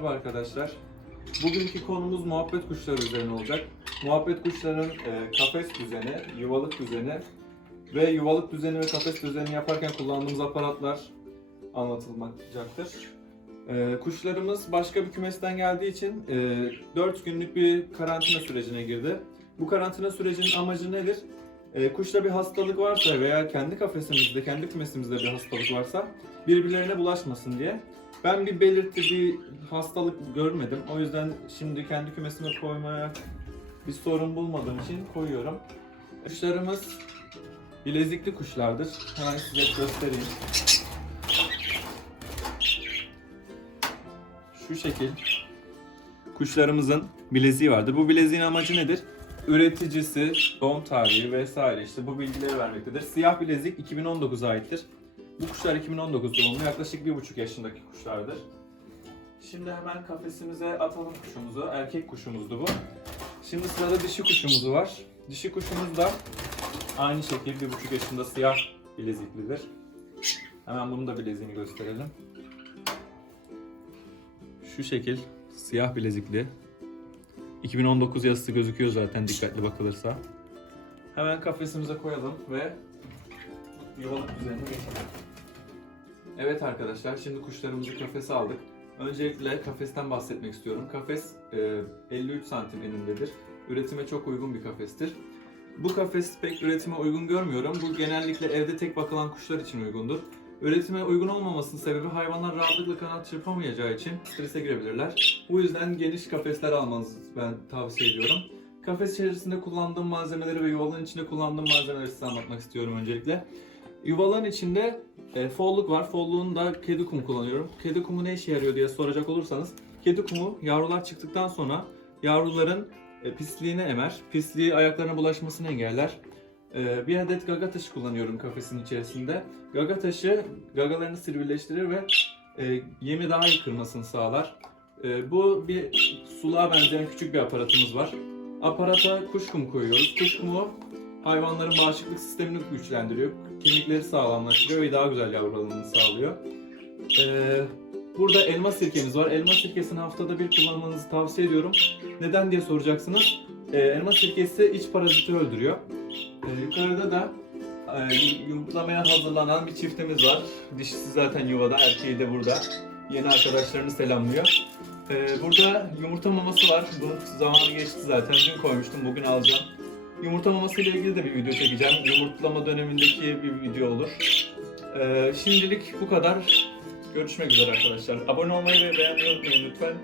merhaba arkadaşlar. Bugünkü konumuz muhabbet kuşları üzerine olacak. Muhabbet kuşlarının e, kafes düzeni, yuvalık düzeni ve yuvalık düzeni ve kafes düzeni yaparken kullandığımız aparatlar anlatılmayacaktır. E, kuşlarımız başka bir kümesten geldiği için e, 4 günlük bir karantina sürecine girdi. Bu karantina sürecinin amacı nedir? E, kuşta bir hastalık varsa veya kendi kafesimizde, kendi kümesimizde bir hastalık varsa birbirlerine bulaşmasın diye. Ben bir belirti, bir hastalık görmedim. O yüzden şimdi kendi kümesime koymaya bir sorun bulmadığım için koyuyorum. Kuşlarımız bilezikli kuşlardır. Hemen size göstereyim. Şu şekil kuşlarımızın bileziği vardır. Bu bileziğin amacı nedir? Üreticisi, doğum tarihi vesaire işte bu bilgileri vermektedir. Siyah bilezik 2019'a aittir. Bu kuşlar 2019 doğumlu, yaklaşık bir buçuk yaşındaki kuşlardır. Şimdi hemen kafesimize atalım kuşumuzu. Erkek kuşumuzdu bu. Şimdi sırada dişi kuşumuz var. Dişi kuşumuz da aynı şekilde bir buçuk yaşında siyah bileziklidir. Hemen bunun da bileziğini gösterelim. Şu şekil siyah bilezikli. 2019 yazısı gözüküyor zaten dikkatli bakılırsa. Hemen kafesimize koyalım ve yuvalık düzenine geçelim. Evet arkadaşlar şimdi kuşlarımızı kafese aldık. Öncelikle kafesten bahsetmek istiyorum. Kafes e, 53 santim enindedir. Üretime çok uygun bir kafestir. Bu kafes pek üretime uygun görmüyorum. Bu genellikle evde tek bakılan kuşlar için uygundur. Üretime uygun olmamasının sebebi hayvanlar rahatlıkla kanat çırpamayacağı için strese girebilirler. Bu yüzden geniş kafesler almanızı ben tavsiye ediyorum. Kafes içerisinde kullandığım malzemeleri ve yuvalığın içinde kullandığım malzemeleri size anlatmak istiyorum öncelikle. Yuvalığın içinde e, folluk var. Folluğun da kedi kumu kullanıyorum. Kedi kumu ne işe yarıyor diye soracak olursanız, kedi kumu yavrular çıktıktan sonra yavruların e, pisliğini emer. Pisliği ayaklarına bulaşmasını engeller. E, bir adet gaga taşı kullanıyorum kafesin içerisinde. Gaga taşı gagalarını sivrileştirir ve e, yemi daha iyi kırmasını sağlar. E, bu bir suluğa benzeyen küçük bir aparatımız var. Aparata kuş kumu koyuyoruz. Kuş kumu hayvanların bağışıklık sistemini güçlendiriyor. Kemikleri sağlamlaştırıyor ve daha güzel yavrularını sağlıyor. Ee, burada elma sirkemiz var. Elma sirkesini haftada bir kullanmanızı tavsiye ediyorum. Neden diye soracaksınız. Ee, elma sirkesi iç paraziti öldürüyor. Ee, yukarıda da e, yumurtlamaya hazırlanan bir çiftimiz var. Dişisi zaten yuvada, erkeği de burada. Yeni arkadaşlarını selamlıyor. Ee, burada yumurta maması var. Bunun zamanı geçti zaten. Dün koymuştum, bugün alacağım. Yumurta maması ile ilgili de bir video çekeceğim. Yumurtlama dönemindeki bir video olur. Ee, şimdilik bu kadar. Görüşmek üzere arkadaşlar. Abone olmayı ve beğenmeyi unutmayın lütfen.